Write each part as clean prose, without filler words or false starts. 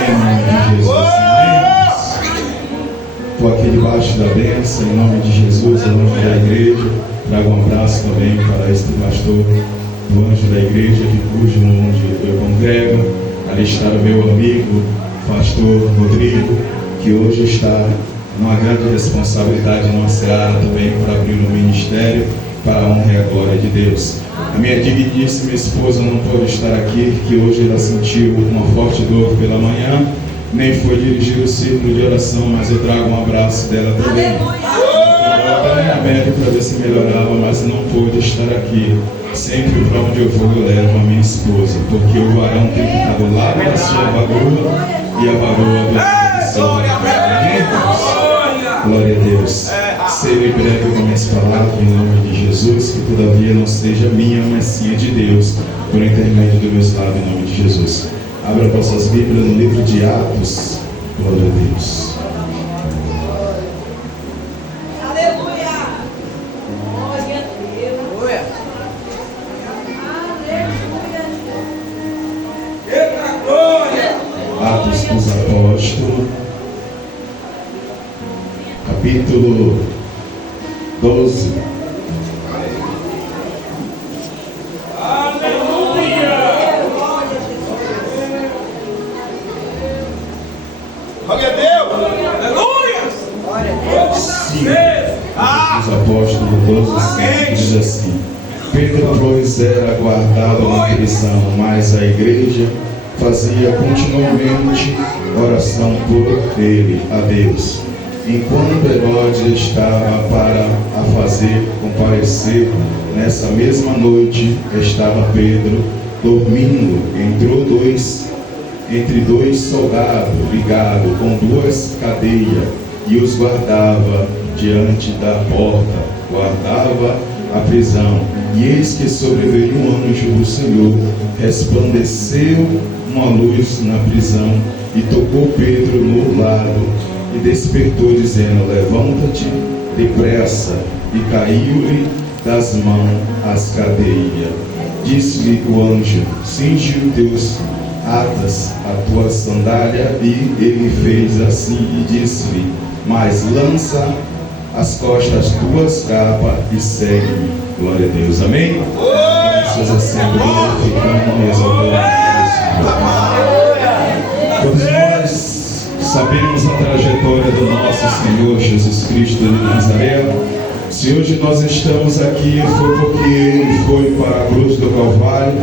Em nome de Jesus. Estou aqui debaixo da bênção, em nome de Jesus, ao anjo da igreja. Trago um abraço também para este pastor do anjo da igreja, que cujo onde eu congrego. Ali está o meu amigo, pastor Rodrigo, que hoje está numa grande responsabilidade numa seara também para abrir um ministério para a honra e a glória de Deus. A minha digníssima esposa não pôde estar aqui, que hoje ela sentiu uma forte dor pela manhã, nem foi dirigir o círculo de oração, mas eu trago um abraço dela também. Ela era médica para ver se melhorava, mas não pôde estar aqui. Sempre para onde eu vou eu levo a minha esposa, porque o varão tem que estar do lado da sua varoa e a varoa do lado do seu marido. Glória a Deus. Seja breve com minhas palavras em nome de Jesus, que todavia não seja minha, mas sim a de Deus, por intermédio do meu lábios em nome de Jesus. Abra vossas Bíblias no livro de Atos. Glória a Deus. Aleluia! Glória a Deus! Aleluia! Glória! Atos dos Apóstolos, capítulo 12. Glória a Deus! Aleluia! Os Apóstolos 12 diz assim: Pedro, pois, era guardado na prisão, mas a igreja fazia continuamente oração por ele a Deus. Enquanto Herodes estava para a fazer comparecer, nessa mesma noite estava Pedro dormindo entre dois soldados, ligado com duas cadeias, e os guardava diante da porta, guardava a prisão. E eis que sobreveio um anjo do Senhor, resplandeceu uma luz na prisão, e tocou Pedro no lado, e despertou, dizendo: levanta-te depressa. E caiu-lhe das mãos as cadeias. Disse-lhe o anjo: cinge os teus atas, a tua sandália. E ele fez assim, e disse-lhe: mas lança as costas as tuas capas e segue-me. Glória a Deus. Amém? Seus assentos, glorificando e exaltando a Deus. Todos nós sabemos a trajetória do nosso Senhor Jesus Cristo de Nazaré. Se hoje nós estamos aqui, foi porque Ele foi para a cruz do Calvário,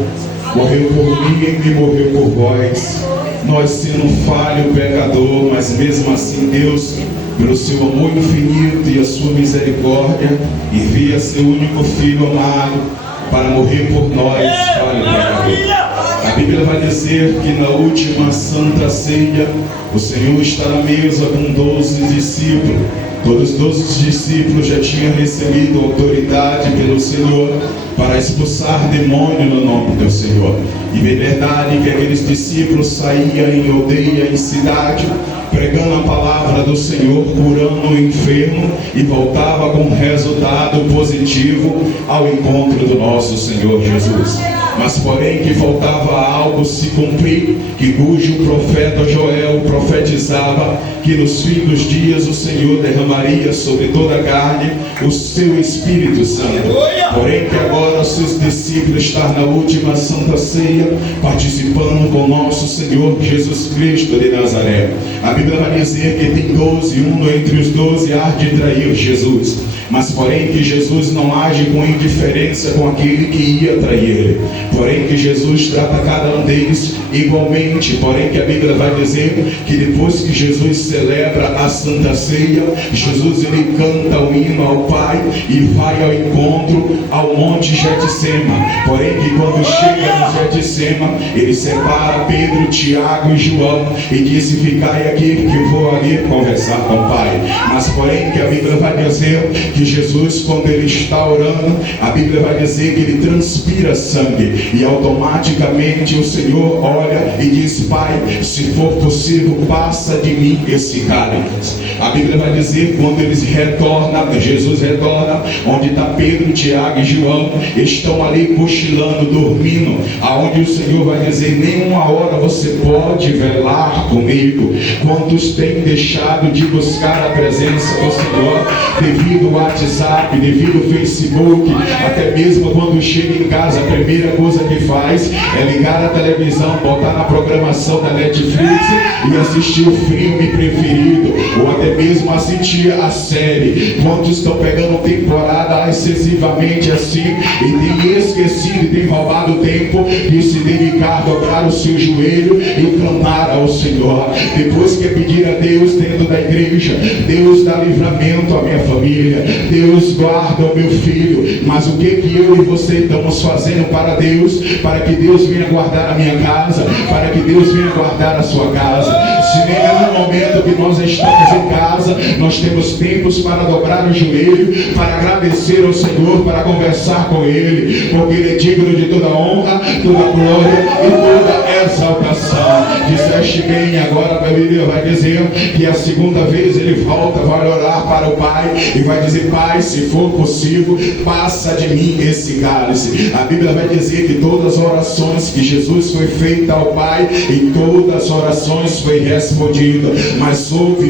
morreu por mim e morreu por vós. Nós sendo falho, pecador, mas mesmo assim Deus, pelo seu amor infinito e a sua misericórdia, envia seu único Filho amado para morrer por nós, falho, pecador. A Bíblia vai dizer que na última Santa Ceia, o Senhor está na mesa com 12 discípulos. Todos os 12 discípulos já tinham recebido autoridade pelo Senhor para expulsar demônio no nome do Senhor. E é verdade que aqueles discípulos saíam em aldeia, em cidade, pregando a palavra do Senhor, curando o enfermo, e voltava com resultado positivo ao encontro do nosso Senhor Jesus. Mas porém que faltava algo se cumprir, que cujo profeta Joel profetizava que nos fins dos dias o Senhor derramaria sobre toda a carne o seu Espírito Santo. Porém que agora os seus discípulos estão na última Santa Ceia, participando com nosso Senhor Jesus Cristo de Nazaré. A Bíblia vai dizer que tem 12, um entre os 12 há de trair Jesus. Mas porém que Jesus não age com indiferença com aquele que ia trair ele. Porém que Jesus trata cada um deles igualmente. Porém que a Bíblia vai dizer que depois que Jesus celebra a Santa Ceia, Jesus ele canta o hino ao Pai e vai ao encontro ao Monte Getsema. Porém que quando chega no Getsema, ele separa Pedro, Tiago e João e disse: ficai aqui que eu vou ali conversar com o Pai. Mas porém que a Bíblia vai dizer que Jesus, quando ele está orando, a Bíblia vai dizer que ele transpira sangue. E automaticamente o Senhor olha e diz: Pai, se for possível, passa de mim esse cálice. A Bíblia vai dizer, quando eles retornam, Jesus retorna, onde está Pedro, Tiago e João, estão ali cochilando, dormindo, aonde o Senhor vai dizer: nenhuma hora você pode velar comigo. Quantos têm deixado de buscar a presença do Senhor devido ao WhatsApp, devido ao Facebook, até mesmo quando chega em casa, a primeira coisa que faz é ligar a televisão, botar na programação da Netflix e assistir o filme preferido, ou até mesmo assistir a série. Quantos estão pegando temporada excessivamente assim e tem esquecido e tem roubado o tempo de se dedicar, dobrar o seu joelho e clamar ao Senhor? Depois que pedir a Deus dentro da igreja: Deus dá livramento à minha família, Deus guarda o meu filho. Mas o que eu e você estamos fazendo para Deus, para que Deus venha guardar a minha casa, para que Deus venha guardar a sua casa? Se nem no momento que nós estamos em casa nós temos tempos para dobrar o joelho, para agradecer ao Senhor, para conversar com Ele, porque Ele é digno de toda honra, toda glória e toda exaltação. Disseste bem. Agora a Bíblia vai dizer que a segunda vez Ele volta, vai orar para o Pai e vai dizer: Pai, se for possível, passa de mim esse cálice. A Bíblia vai dizer que todas as orações que Jesus foi feita ao Pai, e todas as orações foi respondida, mas houve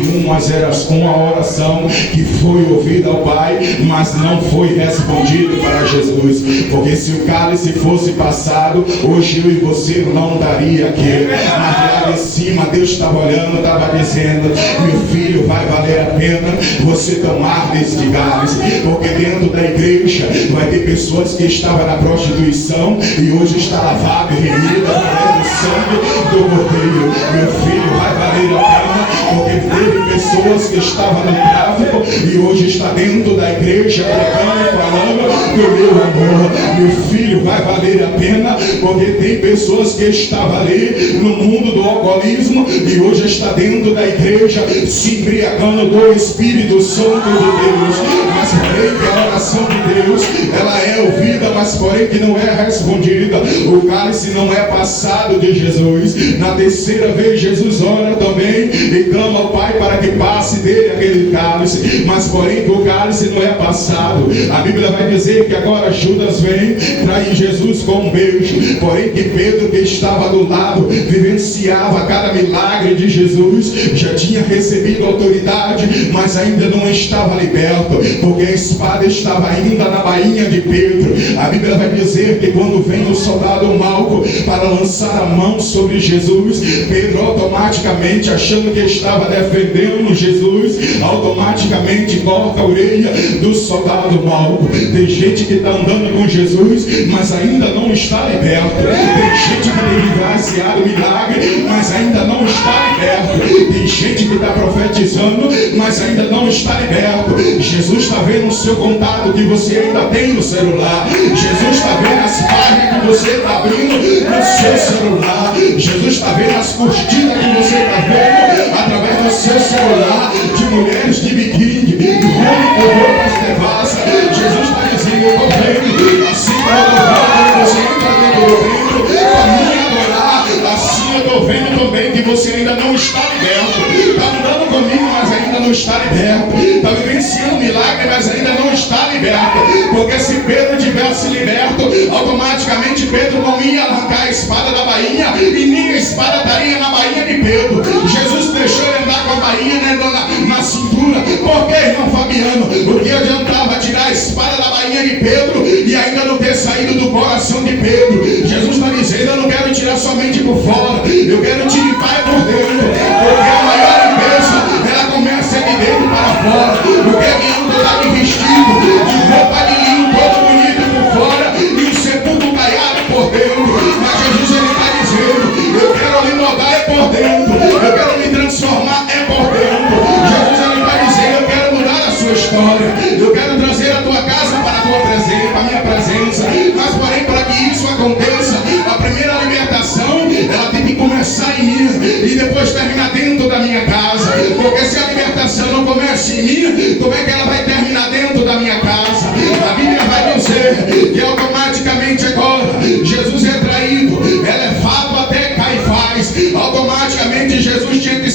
uma oração que foi ouvida ao Pai, mas não foi respondida para Jesus. Porque se o cálice fosse passado, hoje eu e você não estaria aqui. Mas lá em cima Deus estava olhando, estava dizendo: meu filho, vai valer a pena você tomar deste cálice. Porque dentro da igreja vai ter pessoas que estavam na prostituição e hoje está lavado e remido através do sangue do Cordeiro. Meu filho, vai valer a pena, porque teve pessoas que estavam no tráfico e hoje está dentro da igreja pregando e falando do meu amor. Meu filho, vai valer a pena, porque tem pessoas que estavam ali no mundo do alcoolismo e hoje está dentro da igreja se embriagando do Espírito Santo de Deus. Mas porém que a oração de Deus, ela é ouvida, mas porém que não é respondida. O cálice não é passado de Jesus. Na terceira vez Jesus ora também e clama ao Pai para que passe dele aquele cálice, mas porém que o cálice não é passado. A Bíblia vai dizer que agora Judas vem trair Jesus com um beijo, porém que Pedro, que estava do lado, vivenciava cada milagre de Jesus, já tinha recebido autoridade, mas ainda não estava liberto, porque a espada estava ainda na bainha de Pedro. A Bíblia vai dizer que quando vem o soldado Malco para lançar a mão sobre Jesus, Pedro automaticamente, achando que estava defendendo Jesus, automaticamente corta a orelha do soldado Malco. Tem gente que está andando com Jesus, mas ainda não está liberto. Tem gente que tem vivenciado milagre, mas ainda não está liberto. Tem gente que está profetizando, mas ainda não está liberto. Jesus está vendo o seu contato que você ainda tem no celular. Jesus está vendo as páginas que você está abrindo no seu celular. Jesus está vendo as curtidas que você está vendo através do seu celular, de mulheres de biquíni, de roupas devassas. Jesus está dizendo: eu estou vendo. Assim como você entra dentro do reino para me adorar, assim eu estou vendo também que você ainda não está liberto. Está andando comigo, mas ainda não está liberto. Está vivenciando milagre, mas ainda não está liberto. Porque se Pedro tivesse liberto, automaticamente Pedro não ia arrancar a espada da bainha e nem a espada estaria na bainha de Pedro. Jesus deixou ele andar com a bainha, né, na cintura. Por que, irmão Fabiano? O que adiantava tirar a espada da bainha de Pedro e ainda não ter saído do coração de Pedro? Jesus está dizendo: eu não quero tirar somente por fora, eu quero te limpar por dentro. Porque a maior limpeza, ela começa de dentro para fora. Porque quem anda lá de vestido, de roupa de linho, todo bonito por fora e o sepulcro caiado por dentro. Mas Jesus, ele está dizendo: eu quero lhe mudar é por dentro, eu quero me transformar é por dentro. Jesus, ele está dizendo: eu quero mudar a sua história, eu quero trazer a tua casa para a tua presença, para a minha presença. Mas porém, para que isso aconteça, a primeira libertação, ela tem que começar em mim e depois terminar dentro da minha casa. Porque se a libertação não começa em mim, como é que ela vai terminar dentro da minha casa? A Bíblia vai dizer que automaticamente agora Jesus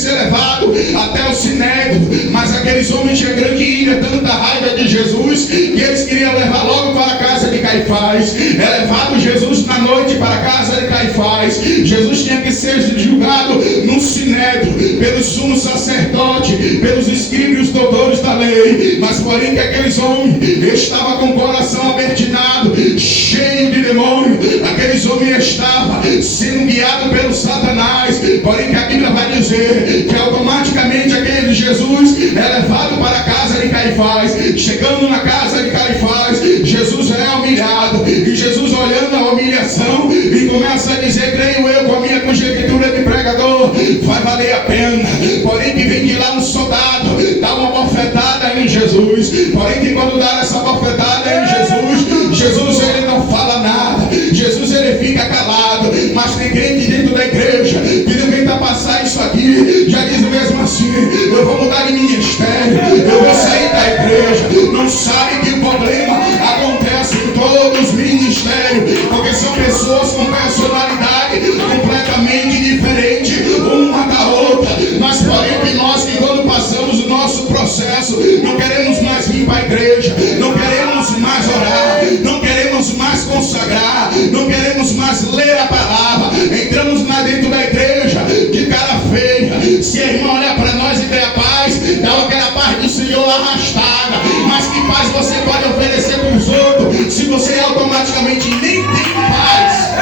ser levado até o Sinédrio, mas aqueles homens tinham grande ira, tanta raiva de Jesus, que eles queriam levar logo para a casa de Caifás. É levado Jesus na noite para a casa de Caifás. Jesus tinha que ser julgado no Sinédrio, pelos sumos sacerdotes, pelos escribas e os doutores da lei. Mas porém que aqueles homens estavam com o coração abertinado, cheio de demônio. Aqueles homens estavam sendo guiados pelo Satanás. Porém que a Bíblia vai dizer que automaticamente aquele Jesus é levado para a casa de Caifás. Chegando na casa de Caifás, Jesus é humilhado, e Jesus, olhando a humilhação, e começa a dizer: creio eu, com a minha conjectura de pregador, vai valer a pena. Porém que vem de lá um soldado, dá uma bofetada em Jesus. Porém que quando dá essa bofetada em Jesus, Jesus ele não fala nada, Jesus ele fica calado. Mas tem crente dentro da igreja que não tenta passar isso aqui, já diz mesmo assim: eu vou mudar de ministério, eu vou sair da igreja. Não sabe que o problema acontece em todos os ministérios, porque são pessoas com personalidade completamente diferente uma da outra. Mas porém que nós, que quando passamos o nosso processo, não queremos mais vir para a igreja, não queremos mais orar, não queremos mais consagrar, não queremos mais ler a palavra. Entramos lá dentro da igreja de cara feia. Se a irmã olhar para nós e der a paz, dá aquela paz do Senhor arrastada. Mas que paz você pode oferecer para os outros se você automaticamente nem tem paz?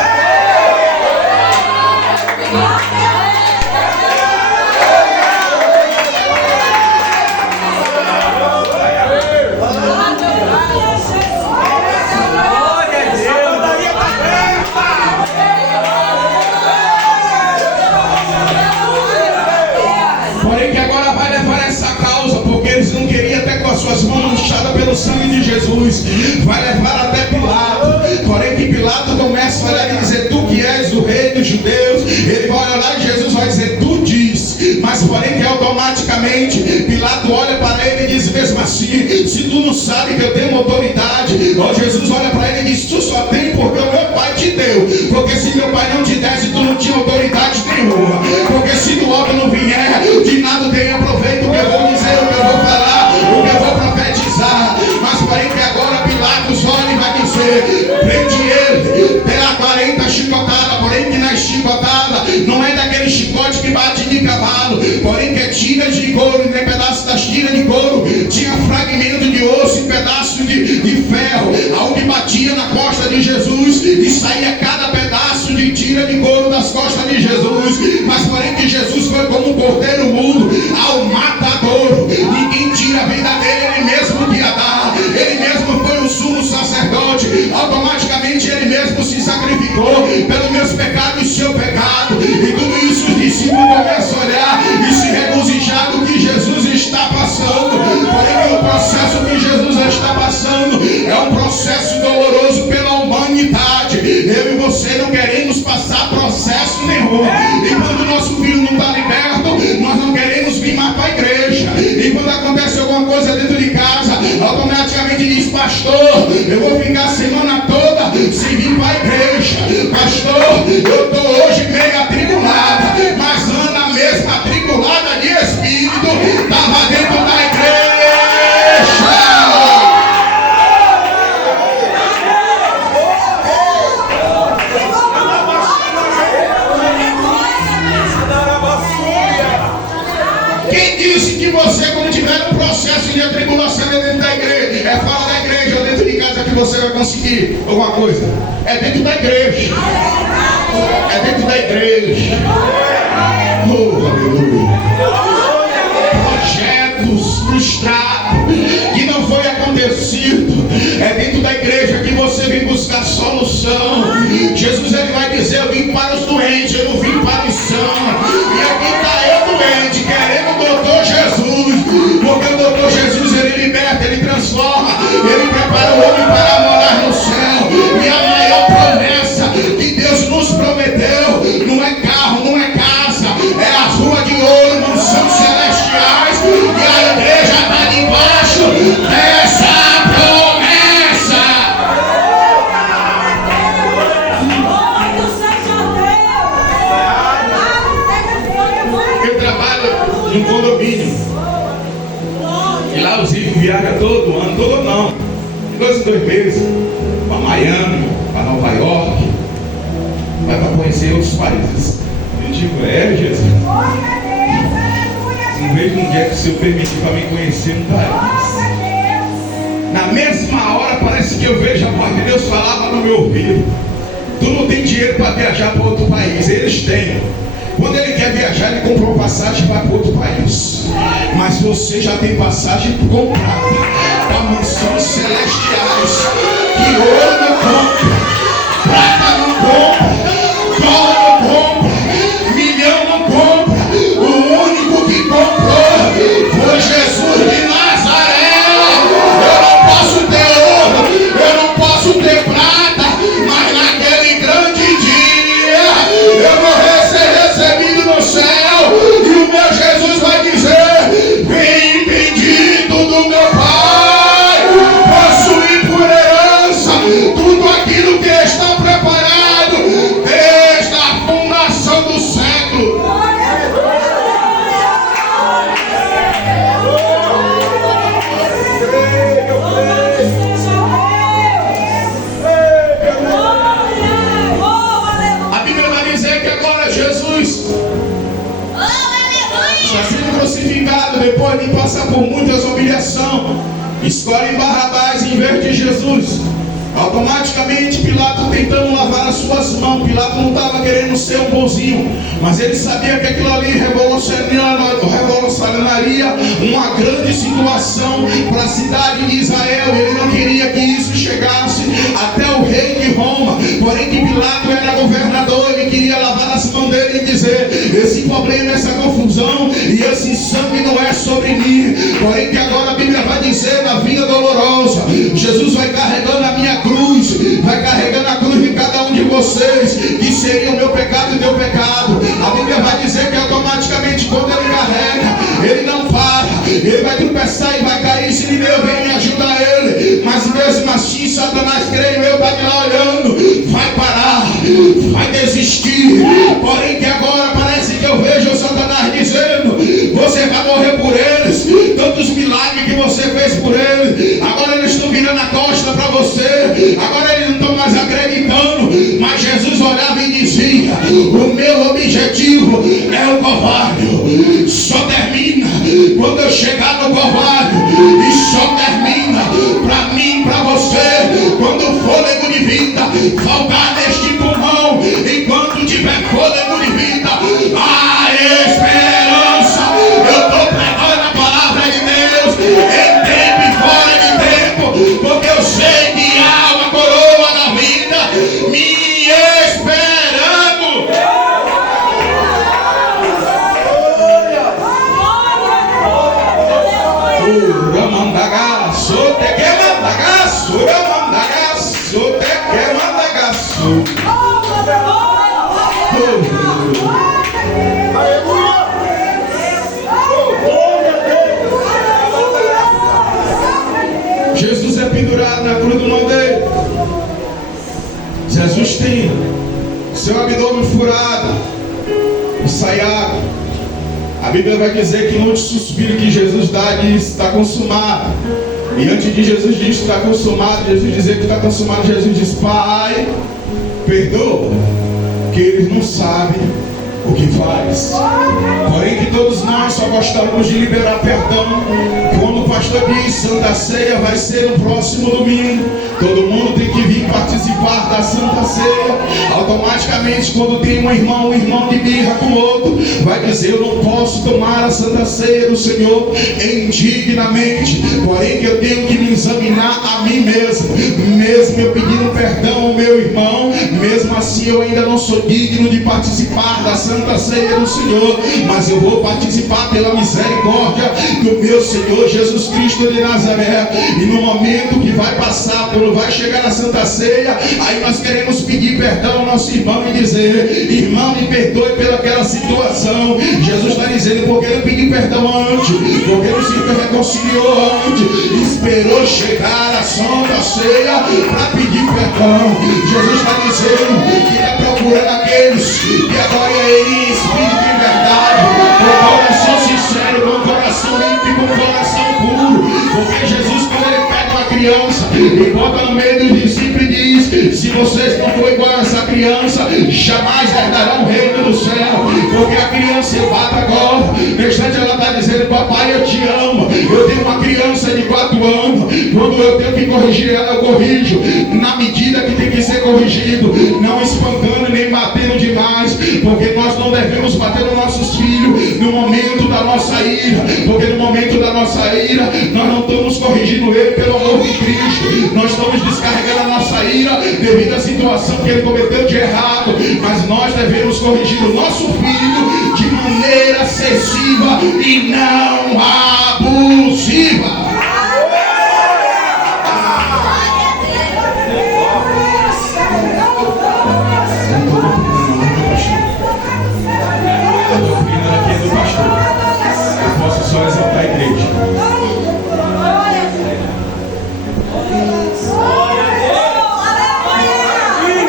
Porém que agora vai levar essa causa, porque eles não queriam até com as suas mãos manchadas pelo sangue de Jesus. Vai levar até Pilato. Porém que Pilato começa a olhar e dizer: tu que és o rei dos judeus. Ele vai olhar lá e Jesus vai dizer: tu diz. Mas porém que automaticamente Pilato olha para ele e diz mesmo assim: se tu não sabe que eu tenho autoridade. Ó, Jesus olha para ele e diz: tu só tem porque o meu pai te deu. Porque se meu pai não te desse, tu não tinha autoridade nenhuma. Porque se do alto não vier, de nada tem aproveito o que eu vou dizer, o que eu vou falar, o que eu vou profetizar. Mas porém que agora Pilatos olha e vai dizer: prende ele, dá 40 chicotadas. Porém que na chicotada não é daquele chicote que bate de cavalo, porém que é tiras de couro, e em pedaço das tiras de couro tinha fragmento de osso e pedaço de ferro, aonde batia na costa de Jesus, e saía cada pedaço de tira de couro das costas de Jesus. Mas porém que Jesus foi como um cordeiro mudo ao matadouro. Ninguém tira a vida dele, ele mesmo que a dá. Ele mesmo foi o sumo sacerdote, automaticamente ele mesmo se sacrificou pelos meus pecados e seu pecado. E tudo isso os discípulos começam a olhar e se regozijar do que Jesus está passando. Porém o processo que Jesus está passando é um processo doloroso pela humanidade. Eu e você não queremos passar processo nenhum. E quando o nosso filho não está liberto, nós não queremos vir mais para a igreja. E quando acontece alguma coisa dentro de casa, automaticamente diz: pastor, eu vou ficar a semana toda sem vir para a igreja. Pastor, eu estou hoje meio atribulada. Mas Ana mesmo, atribulada de espírito, estava dentro da igreja. Quem disse que você, quando tiver um processo de atribulação dentro da igreja, é fora da igreja ou dentro de casa que você vai conseguir alguma coisa? É dentro da igreja. É dentro da igreja. Oh, aleluia. Projetos frustrados que não foi acontecido, é dentro da igreja que você vem buscar solução. Jesus ele vai dizer: eu vim para os doentes, eu não vim para os sãos. E aqui está eu doente, querendo o doutor Jesus, porque o doutor Jesus ele liberta, ele transforma, ele prepara o homem para morar no céu. E a maior promessa que Deus nos prometeu não é carro, não é casa, é as ruas de ouro em um condomínio. E lá os ricos viajam todo ano, todo não, 2 em 2 meses, para Miami, para Nova York, vai para conhecer outros países. Eu digo, Jesus, não vejo um dia que o Senhor permitir para me conhecer um país. Na mesma hora parece que eu vejo a voz de Deus falar no meu ouvido: tu não tem dinheiro para viajar para outro país. Eles têm. Quando ele quer viajar, ele comprou passagem para outro país. Mas você já tem passagem comprada para mansões celestiais, que ouro não compra, prata não compra, dólar não compra, milhão não compra. O único que comprou foi Jesus de Nazaré. Eu não posso ter ouro, eu não posso ter prata, mas naquele grande dia eu vou ser recebido no céu, e o meu Jesus vai dizer: vem bendito do meu Pai, possuir por herança tudo aquilo que está preparado desde a fundação do século. A Bíblia vai dizer que agora Jesus está sendo crucificado depois de passar por muitas humilhações. Escolhem Barrabás em vez de Jesus. Automaticamente Pilato tentando lavar as suas mãos. Pilato não estava querendo ser um bonzinho, mas ele sabia que aquilo ali revolucionaria uma grande situação para a cidade de Israel. Ele não queria que isso chegasse até o rei de Roma. Porém que Pilato era governador, ele queria lavar as mãos dele e dizer: esse problema, essa confusão e esse sangue não é sobre mim. Porém que agora a Bíblia vai dizer, na vida dolorosa, Jesus vai carregando a minha cruz, vai carregando a cruz de cada um de vocês, que seria o meu pecado e o teu pecado. A Bíblia vai dizer que automaticamente quando ele carrega, ele não para, ele vai tropeçar e vai cair. Se Deus vem me ajudar ele, mas mesmo assim Satanás, creio eu, está de lá olhando, vai parar, vai desistir. Porém que agora parece que eu vejo o Satanás dizendo: você vai morrer por eles, tantos milagres que você fez por eles, agora eles estão virando a costa para você, agora eles não estão mais acreditando. Mas Jesus olhava e dizia: o meu objetivo é o Calvário, só termina quando eu chegar no Calvário, e só termina para mim, para você, quando o fôlego de vida faltar neste pulmão. Enquanto tiver fôlego de vida, a esperança. Eu estou pregando a palavra de Deus em tempo e fora de tempo, porque eu sei que há uma coroa da vida me esperando. Uramandagaço, te que mandagaço, uramandagaço, te que mandagaço. Jesus é pendurado na cruz do madeiro. Jesus tem seu abdômen furado, ensaiado. A Bíblia vai dizer que no último suspiro que Jesus dá, diz: está consumado. E antes de Jesus dizer que está consumado, Jesus dizer que está consumado, Jesus diz: Pai, perdoa, que eles não sabem o que faz. Porém que todos nós só gostamos de liberar perdão. Como o pastor diz, Santa Ceia vai ser no próximo domingo. Todo mundo tem que vir participar da Santa Ceia. Automaticamente, quando tem um irmão de birra com o outro, vai dizer: eu não posso tomar a Santa Ceia do Senhor indignamente. Porém que eu tenho que me examinar a mim mesmo. Mesmo eu pedindo perdão ao meu irmão, mesmo assim eu ainda não sou digno de participar da Santa Ceia do Senhor. Mas eu vou participar pela misericórdia do meu Senhor Jesus Cristo de Nazaré. E no momento que vai passar, quando vai chegar a Santa Ceia, aí nós queremos pedir perdão ao nosso irmão e dizer: irmão, me perdoe pelaquela situação. Jesus está dizendo: porque não pediu perdão antes, porque não se reconciliou antes, esperou chegar a Santa Ceia para pedir perdão. Jesus está dizendo que está procurando aqueles que agora é em espírito e verdade, com coração sincero, criança e bota no meio dos discípulos e diz: se vocês não forem igual a essa criança, jamais herdarão o reino do céu. Porque a criança bata agora, no instante ela está dizendo: papai, eu te amo. Eu tenho uma criança de 4 anos, quando eu tenho que corrigir ela, eu corrijo na medida que tem que ser corrigido, não espancando nem batendo demais, porque nós não devemos bater nos nossos filhos no momento da nossa ira, porque no momento da nossa ira nós não estamos corrigindo ele pelo amor de Cristo, nós estamos descarregando a nossa ira devido à situação que ele cometeu de errado, mas nós devemos corrigir o nosso filho de maneira excessiva e não abusiva. Só exaltar a igreja.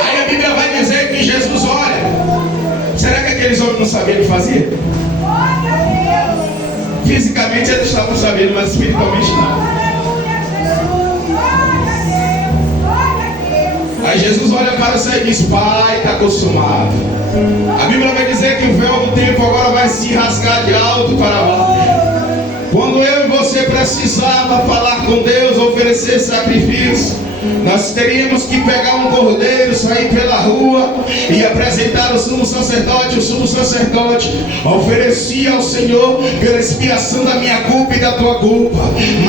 Aí a Bíblia vai dizer que Jesus olha. Será que aqueles homens não sabiam o que fazer? Fisicamente eles estavam sabendo, mas espiritualmente não. Aí Jesus olha para o céu e diz: Pai, está consumado. A Bíblia vai dizer que o véu do tempo agora vai se rasgar de alto para baixo. Quando eu e você precisava falar com Deus, oferecer sacrifício, nós teríamos que pegar um cordeiro, sair pela rua e apresentar ao sumo sacerdote. O sumo sacerdote oferecia ao Senhor pela expiação da minha culpa e da tua culpa.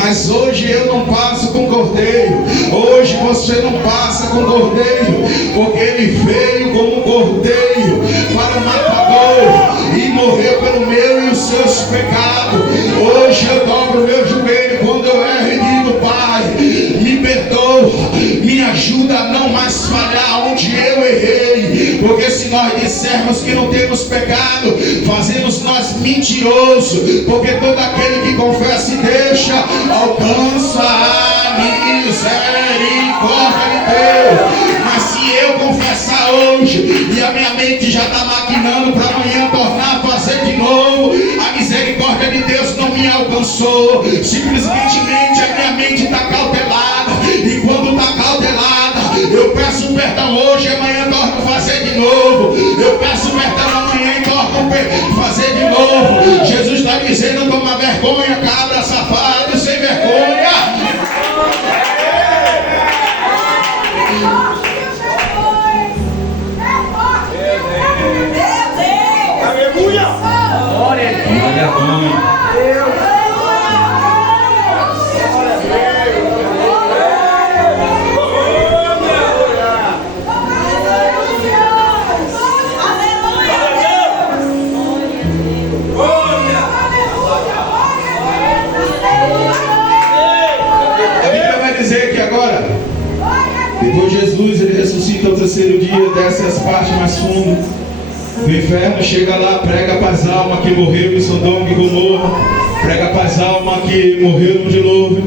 Mas hoje eu não passo com cordeiro, hoje você não passa com cordeiro, porque ele veio como cordeiro para o matador e morreu pelo meu e os seus pecados. Hoje eu dobro o meu joelho quando eu erro e digo: Pai, me perdoa, me ajuda a não mais falhar onde eu errei, porque se nós dissermos que não temos pecado, fazemos nós mentirosos, porque todo aquele que confessa e deixa alcança a misericórdia de Deus. Mas se eu confessar hoje e a minha mente já está maquinando para amanhã tornar a fazer de novo, a misericórdia de Deus não me alcançou. Simplesmente a minha mente está cautelada, e quando está cautelada, eu peço perdão hoje e amanhã torno a fazer de novo. Eu peço perdão amanhã e torno a fazer de novo. Jesus está dizendo: toma vergonha, cabra safado, sem vergonha. Depois Jesus, ele ressuscita ao terceiro dia, desce as partes mais fundas do inferno, chega lá, prega para as almas que morreram em Sodoma e Gomorra, prega para as almas que morreram de novo,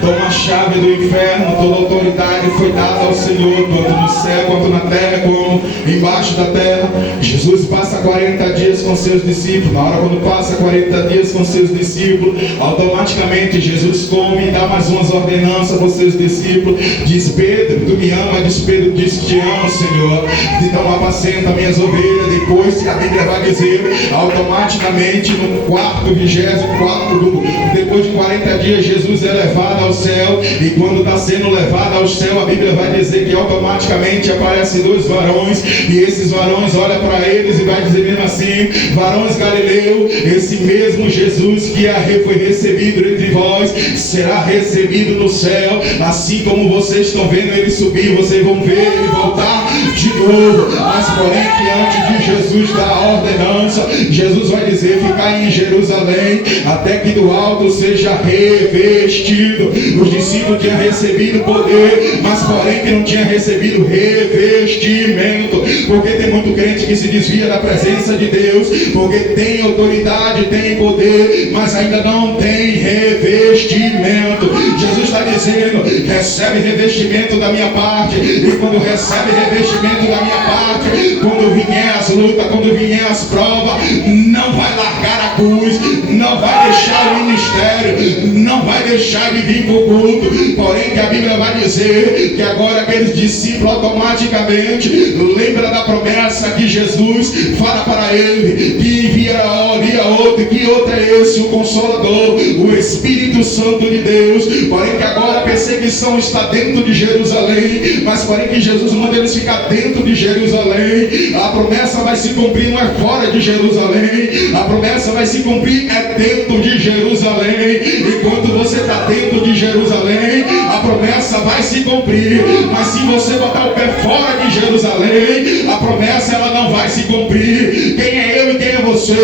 toma a chave do inferno. Toda autoridade foi dada ao Senhor, tanto no céu quanto na terra, como embaixo da terra. Jesus passa 40 dias com seus discípulos. Na hora quando passa 40 dias com seus discípulos, automaticamente Jesus come e dá mais umas ordenanças para os seus discípulos. Diz: Pedro, tu me amas? Diz Pedro, diz: te amo, Senhor. Então apacenta minhas ovelhas. Depois a Bíblia vai dizer, automaticamente no quarto, 24, depois de 40 dias, Jesus é levado ao céu. E quando está sendo levado ao céu, a Bíblia vai dizer que automaticamente aparecem 2 varões, e esses varões olham para eles e vai dizer mesmo assim: varões Galileu, esse mesmo Jesus que foi recebido entre vós, será recebido no céu, assim como vocês estão vendo ele subir, vocês vão ver ele voltar de novo. Mas porém que antes de Jesus dar a ordenança, Jesus vai dizer: ficar em Jerusalém até que do alto seja revestido. Os discípulos tinham recebido poder, mas porém que não tinha recebido revestimento, porque tem muito crente que se desvia da presença de Deus, porque tem autoridade, tem poder, mas ainda não tem revestimento. Jesus está dizendo: recebe revestimento da minha parte, e quando recebe revestimento da minha parte, quando vier as lutas, quando vier as provas, não vai largar a cruz, não vai deixar o ministério, não vai deixar de vir para o culto. Porém, que a Bíblia vai dizer que agora aqueles discípulos automaticamente lembram da promessa que Jesus fala para ele, que enviaria outro, que outro é esse, o Consolador, o Espírito Santo de Deus. Porém, que agora a perseguição está dentro de Jerusalém, mas porém que Jesus manda eles ficar dentro de Jerusalém. A promessa vai se cumprir, não é fora de Jerusalém, a promessa vai se cumprir é dentro de Jerusalém. Enquanto você está dentro de Jerusalém, a promessa vai se cumprir. Mas se você botar o pé fora de Jerusalém, a promessa ela não vai se cumprir. Quem é eu e quem é você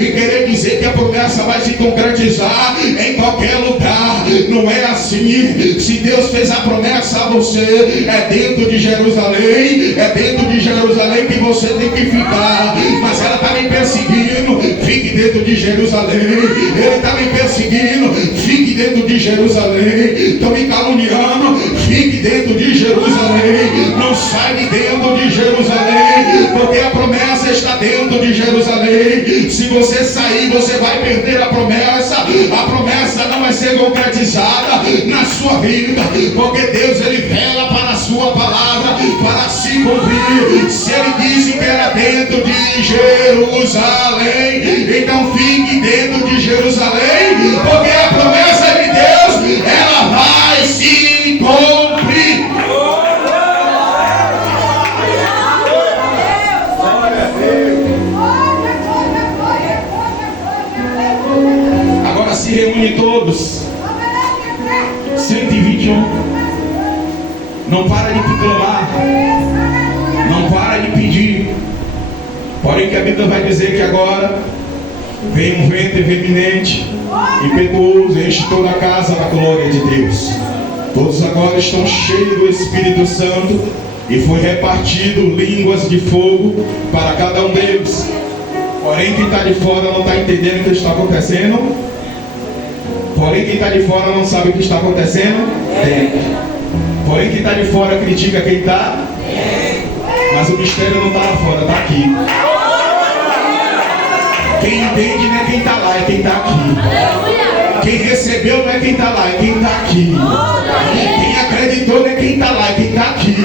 e querer dizer que a promessa vai se concretizar em qualquer lugar? Não é assim. Se Deus fez a promessa a você, é dentro de Jerusalém, é dentro de Jerusalém que você tem que ficar. Mas ela está me perseguindo, fique dentro de Jerusalém. Ele está me perseguindo, fique dentro de Jerusalém. Estão me caluniando, fique dentro de Jerusalém. Não sai de dentro de Jerusalém, porque a promessa está dentro de Jerusalém. Se você sair, você vai perder a promessa. A promessa não vai ser concretizada na sua vida, porque Deus ele vela para a sua palavra para se cumprir. Se ele disse que era dentro de Jerusalém, então fique dentro de Jerusalém, porque a promessa de Deus ela vai se cumprir. Agora se reúne todos, 121. Não para de clamar, não para de pedir. Porém que a Bíblia vai dizer que agora vem um vento veemente, impetuoso, enche toda a casa da glória de Deus. Todos agora estão cheios do Espírito Santo e foi repartido línguas de fogo para cada um deles. Porém quem está de fora não está entendendo o que está acontecendo. Porém quem está de fora não sabe o que está acontecendo dentro. Porém quem está de fora critica quem está, mas o mistério não está lá fora, está aqui. Quem entende não é quem está lá, é quem está aqui. Quem recebeu não é quem está lá, é quem está aqui. Quem acreditou não é quem está lá, é quem está aqui.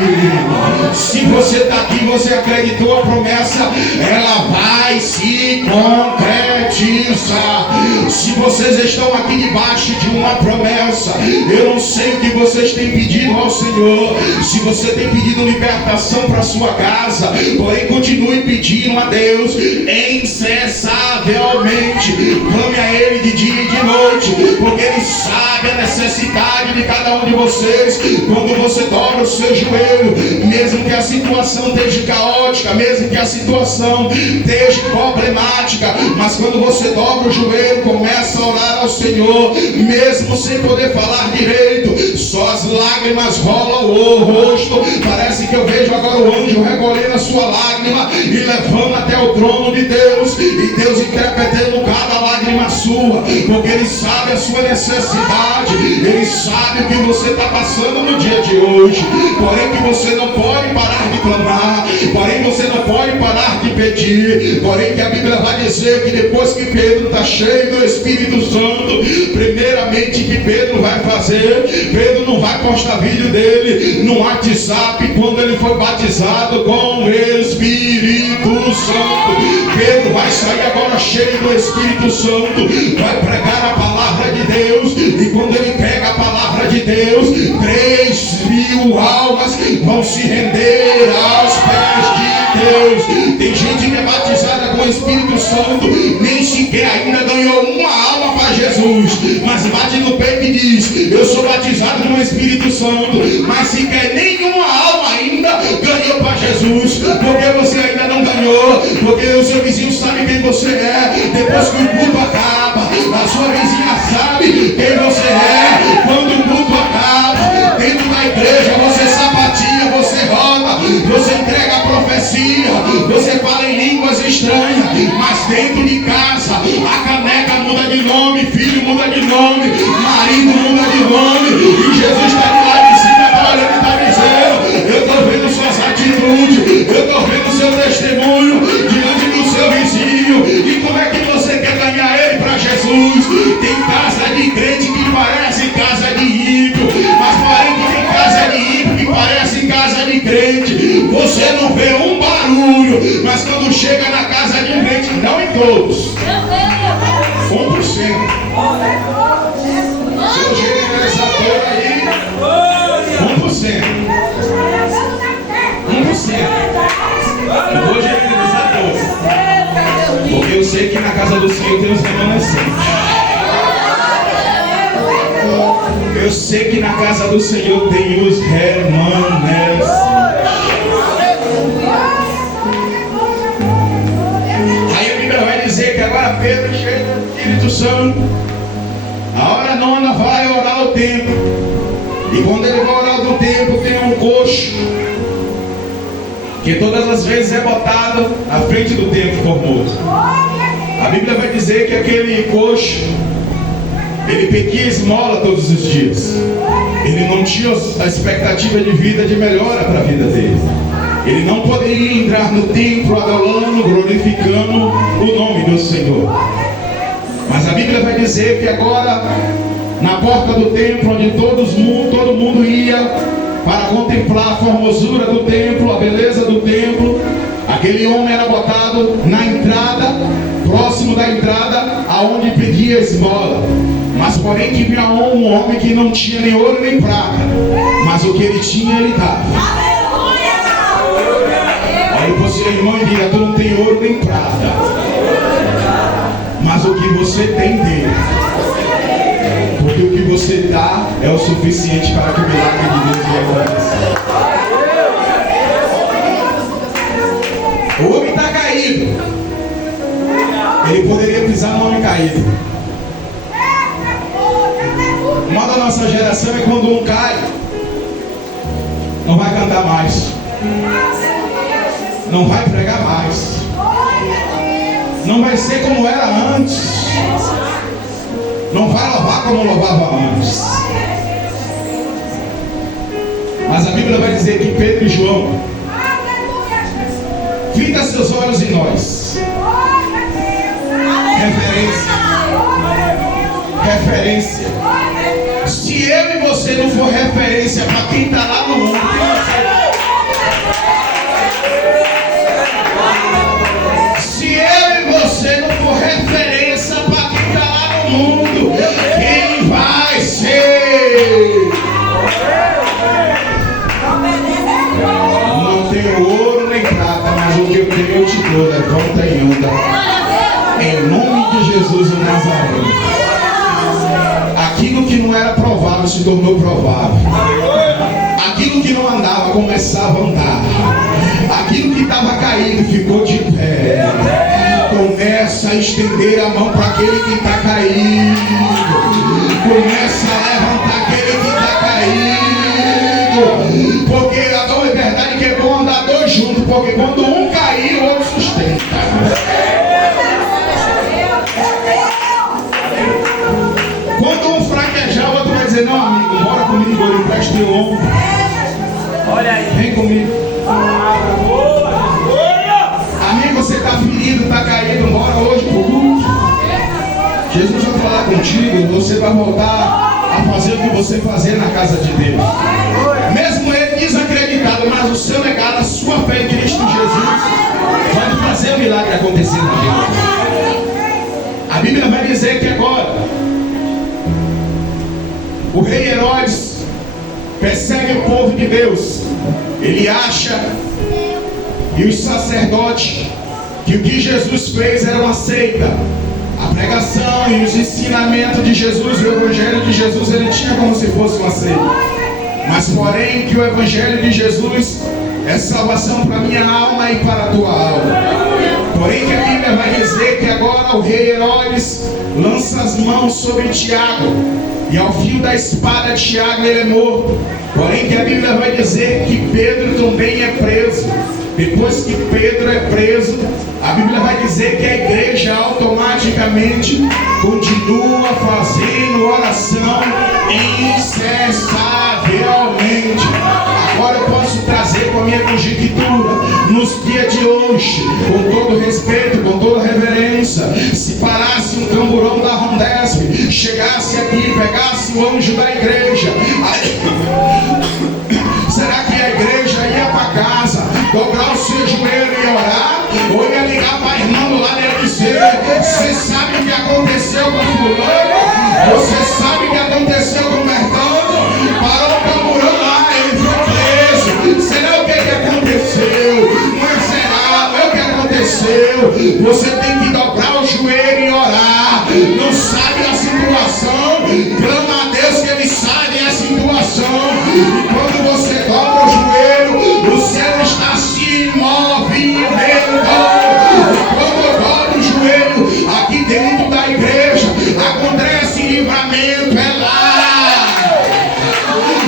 Se você está aqui, você acreditou, a promessa ela vai se concretizar. Se vocês estão aqui debaixo de uma promessa, eu não sei o que vocês têm pedido ao Senhor. Se você tem pedido libertação para sua casa, porém continue pedindo a Deus incessavelmente. Clame a Ele de dia e de noite, porque Ele sabe a necessidade de cada um de vocês. Quando você dobra o seu joelho, mesmo que a situação esteja caótica, mesmo que a situação esteja problemática, mas quando você dobra o joelho, começa a orar ao Senhor, mesmo sem poder falar direito, só as lágrimas rolam o rosto. Parece que eu vejo agora o anjo recolhendo a sua lágrima e levando até o trono de Deus, e Deus interpretando cada lágrima sua, porque Ele sabe a sua necessidade, Ele sabe o que você está passando no dia de hoje. Porém que você não pode parar de clamar, porém você não pode parar de pedir. Porém que a Bíblia vai dizer que depois que Pedro está cheio do Espírito Santo, primeiramente que Pedro vai fazer, Pedro não vai postar vídeo dele no WhatsApp quando ele foi batizado com o Espírito Santo. Pedro vai sair agora cheio do Espírito Santo, vai pregar a palavra de Deus, e quando ele pega a palavra de Deus, 3.000 almas vão se render aos pés de Deus. Tem gente que é batizada com o Espírito Santo, nem sequer ainda ganhou uma alma para Jesus, mas bate no peito e diz: eu sou batizado com o Espírito Santo, mas sequer nenhuma alma ainda ganhou para Jesus. Porque você ainda não ganhou? Porque o seu vizinho sabe quem você é. Depois que o culto acaba, a sua vizinha sabe quem você é. Quando o culto acaba, dentro da igreja você sapatia, você roda, você entrega a profecia, você fala em línguas estranhas, mas dentro de casa a caneca muda de nome, filho muda de nome, marido muda de nome, e Jesus está de lá de cima agora. Ele está dizendo: eu estou vendo suas atitudes, eu estou vendo seu testemunho diante do seu vizinho. E como é que você quer ganhar Jesus. Tem casa de crente que parece casa de ímpio, mas porém que tem casa de ímpio que parece casa de crente. Você não vê um barulho, mas quando chega na casa de um crente, não em todos, 1%. Seu generalizador aí, 1%. 1%. Eu vou generalizar todos, porque eu sei que na casa do Senhor tem os remanescentes. Eu sei que na casa do Senhor tem os remanescentes. Aí a Bíblia vai dizer que agora Pedro, cheio do Espírito Santo, a hora nona vai orar o templo. E quando ele vai orar do templo, tem um coxo que todas as vezes é botado à frente do templo formoso. A Bíblia vai dizer que aquele coxo, ele pedia esmola todos os dias. Ele não tinha a expectativa de vida de melhora para a vida dele. Ele não poderia entrar no templo adorando, glorificando o nome do Senhor. Mas a Bíblia vai dizer que agora, na porta do templo, onde todo mundo ia para contemplar a formosura do templo, a beleza do templo, aquele homem era botado na entrada, próximo da entrada, aonde pedia esmola. Mas porém que vinha um homem que não tinha nem ouro nem prata, mas o que ele tinha, ele dava. Olha para o seu irmão e diga: tu não tem ouro nem prata, mas o que você tem dele. Porque o que você dá é o suficiente para que o milagre de Deus venha acontecer. O homem está caído. Ele poderia pisar no homem caído. O mal da nossa geração é quando um cai, não vai cantar mais, não vai pregar mais, não vai ser como era antes, não vai louvar como louvava antes. Mas a Bíblia vai dizer que Pedro e João, fita seus olhos em nós. Referência. Se eu e você não for referência para quem está lá no mundo, se eu e você não for referência para quem está lá no mundo, quem vai ser? Não tenho ouro nem prata, mas o que eu tenho eu te dou. Levanta e anda. Em nome de Jesus o Nazareno. Aquilo que não era provável se tornou provável. Aquilo que não andava começava a andar. Aquilo que estava caído ficou de pé. Começa a estender a mão para aquele que está caído. Começa a levantar aquele que está caído. Porque a dor é verdade que é bom andar dois juntos. Porque quando um cair, o outro sustenta. Quando um fraquejar, o outro vai dizer: não, amigo, bora comigo, eu empresto teu ombro. Olha aí. Vem comigo. Amigo, você está ferido, está caído, bora hoje pro culto. Jesus vai falar contigo, você vai voltar a fazer o que você fazia na casa de Deus. Mesmo ele desacreditado, mas o seu legado, a sua fé em Cristo Jesus, vai fazer o milagre acontecer na vida. A Bíblia vai dizer que agora o rei Herodes persegue o povo de Deus. Ele acha, e os sacerdotes, que o que Jesus fez era uma seita. A pregação e os ensinamentos de Jesus, o evangelho de Jesus, ele tinha como se fosse uma seita. Mas porém que o evangelho de Jesus é salvação para a minha alma e para a tua alma. Porém que a Bíblia vai dizer que agora o rei Herodes lança as mãos sobre Tiago, e ao fio da espada Tiago ele é morto. Porém que a Bíblia vai dizer que Pedro também é preso. Depois que Pedro é preso, a Bíblia vai dizer que a igreja automaticamente continua fazendo oração incessavelmente. Agora eu posso trazer com a minha conjectura, nos dias de hoje, com todo respeito, com toda reverência, se parasse um camburão da Rondé não sabe a situação, clama a Deus que Ele sabe a situação. E quando você dobra o joelho, o céu está se movimentando. E quando eu dobro o joelho aqui dentro da igreja, acontece livramento, é lá.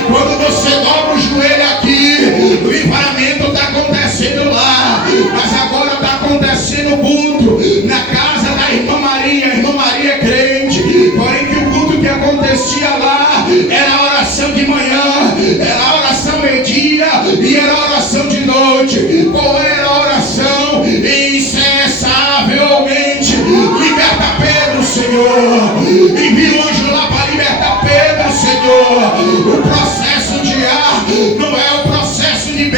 Quando você dobra o joelho aqui, o livramento está acontecendo lá. Mas agora está acontecendo culto na casa da irmã Maria. A irmã Maria é crente, porém que o culto que acontecia lá era a oração de manhã, era a oração meio-dia e era a oração de noite. Qual era a oração? Incessavelmente. Liberta Pedro, Senhor. Envia o anjo lá para libertar Pedro, Senhor. O processo de A não é o processo de B.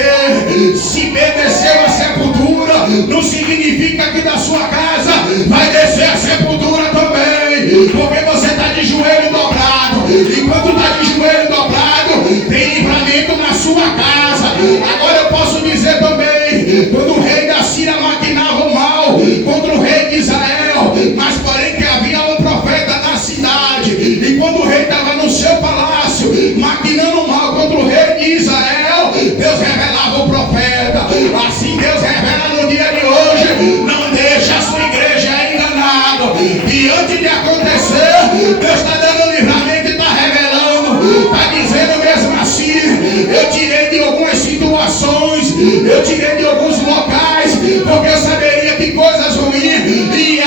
Se B desceu a sepultura, não significa que da sua casa vai descer a sepultura também, porque você está de joelho dobrado. Enquanto está de joelho dobrado, tem livramento na sua casa. Agora eu posso dizer também, quando o rei da Síria maquinava o mal contra o rei de Israel, mas porém que havia um profeta na cidade, e quando o rei estava no seu palácio maquinando o mal contra o rei de Israel, Deus revelava o profeta. Assim Deus revela no dia de hoje. Não deixa a sua igreja enganada. Diante de acontecer, Deus está dando livramento e está revelando, está dizendo mesmo assim: eu tirei de algumas situações, eu tirei de alguns locais, porque eu saberia que coisas ruins ia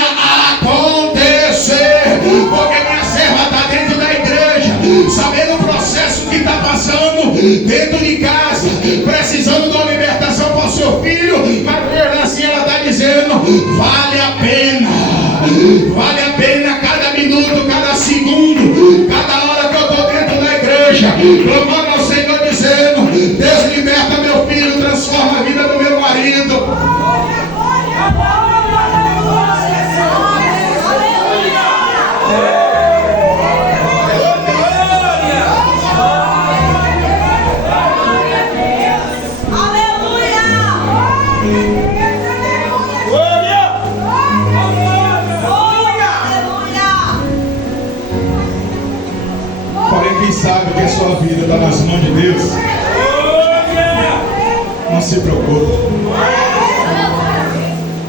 acontecer, porque minha serva está dentro da igreja, sabendo o processo que está passando dentro de casa, precisando de uma libertação para o seu filho, mas mesmo assim ela está dizendo: vale a pena cada minuto, cada segundo, cada hora que eu estou dentro da igreja, clamando ao Senhor, dizendo: Deus, liberta meu filho, transforma a vida do meu marido. Quem sabe que a sua vida está nas mãos de Deus, não se preocupe.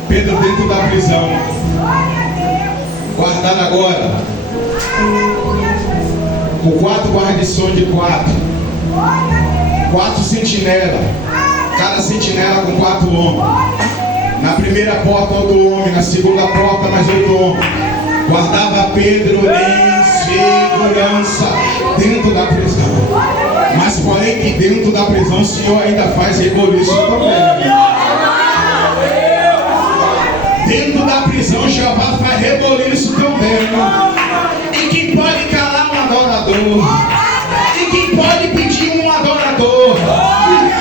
Pedro dentro da prisão, guardado agora, com 4 guarnições de 4 sentinelas, cada sentinela com 4 homens. Na primeira porta 8 homens, na segunda porta mais 8 homens. Guardava Pedro em segurança dentro da prisão. Mas porém que dentro da prisão o Senhor ainda faz reboliço também. Dentro da prisão Jeová faz reboliço também. E quem pode calar um adorador? E quem pode pedir um adorador?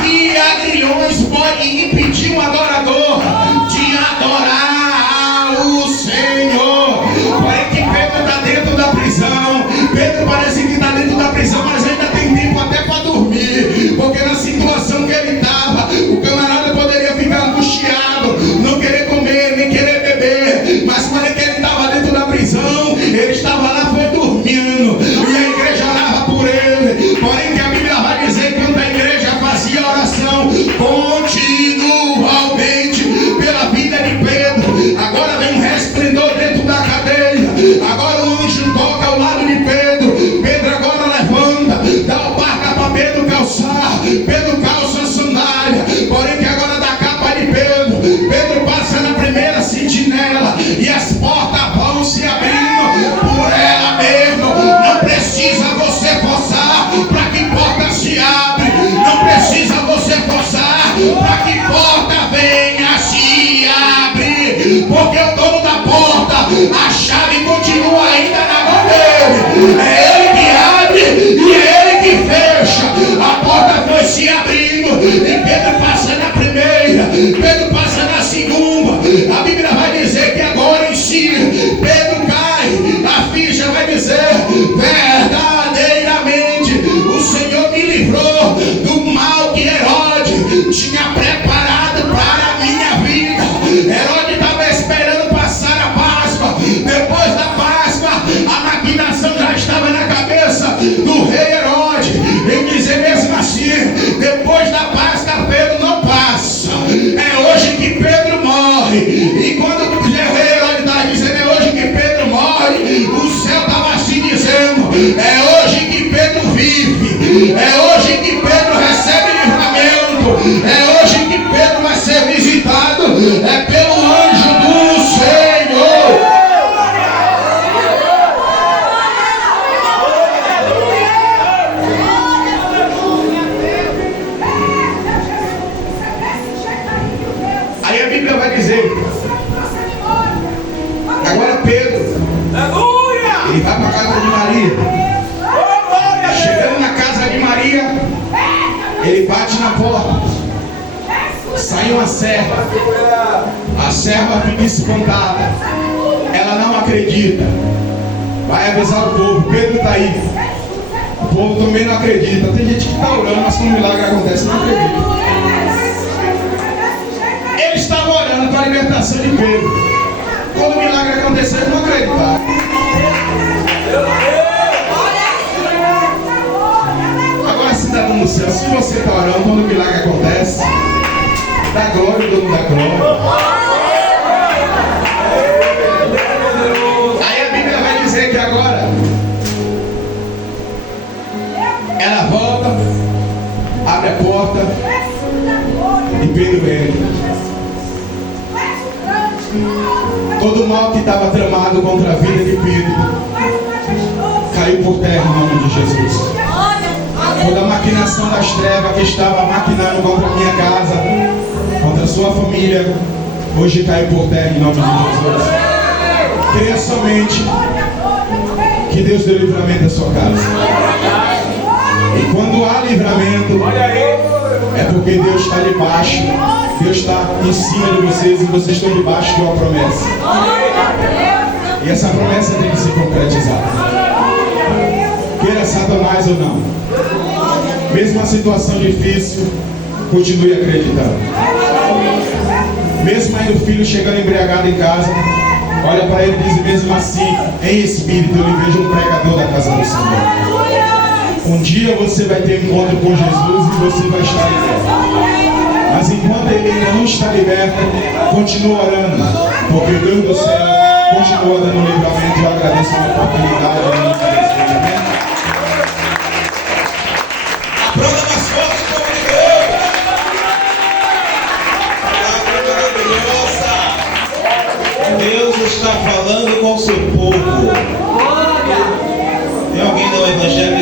Que agrilhões podem impedir um adorador de adorar o Senhor? Porém que Pedro está dentro da prisão. Pedro parece que está dentro da prisão, mas ainda tem tempo até para dormir, porque na situação que ele estava, o camarada poderia ficar angustiado, não querer comer, nem querer beber, mas porém que ele estava dentro da prisão, ele É hoje que Pedro vive. É hoje que Pedro recebe livramento. É hoje que Pedro vai ser visitado. É pelo anjo do Senhor. Aí a Bíblia vai dizer, agora Pedro, ele vai para a casa de Maria. Chegando na casa de Maria, ele bate na porta. Sai uma serva. A serva fica espantada. Ela não acredita. Vai avisar o povo, Pedro está aí. O povo também não acredita. Tem gente que está orando, mas quando o milagre acontece, não acredita. Ele estava orando para a libertação de Pedro. Quando o milagre aconteceu, ele não acreditava. Agora, cidadão do céu, se você está orando, quando o milagre acontece, dá glória ao dono da glória. Aí a Bíblia vai dizer que agora ela volta, abre a porta e Pedro entra. Todo o mal que estava tramado contra a vida de Pedro caiu por terra em nome de Jesus. Toda a maquinação das trevas que estava maquinando contra a minha casa, contra a sua família, hoje caiu por terra em nome de Jesus. Creia somente que Deus deu livramento à sua casa. E quando há livramento, é porque Deus está debaixo, Deus está em cima de vocês e vocês estão debaixo de uma promessa. E essa promessa tem que se concretizar. Queira Satanás ou não, mesmo uma situação difícil, continue acreditando. Mesmo aí o filho chegando embriagado em casa, olha para ele e diz, mesmo assim, em espírito eu lhe vejo um pregador da casa do Senhor. Um dia você vai ter encontro com Jesus e você vai estar liberto. Mas enquanto ele ainda não está liberto, continua orando, porque o Deus do céu continua dando livramento. Eu agradeço a oportunidade. Prova mais forte, povo de Deus. Palavra maravilhosa. Deus está falando com o seu povo. Tem alguém do Evangelho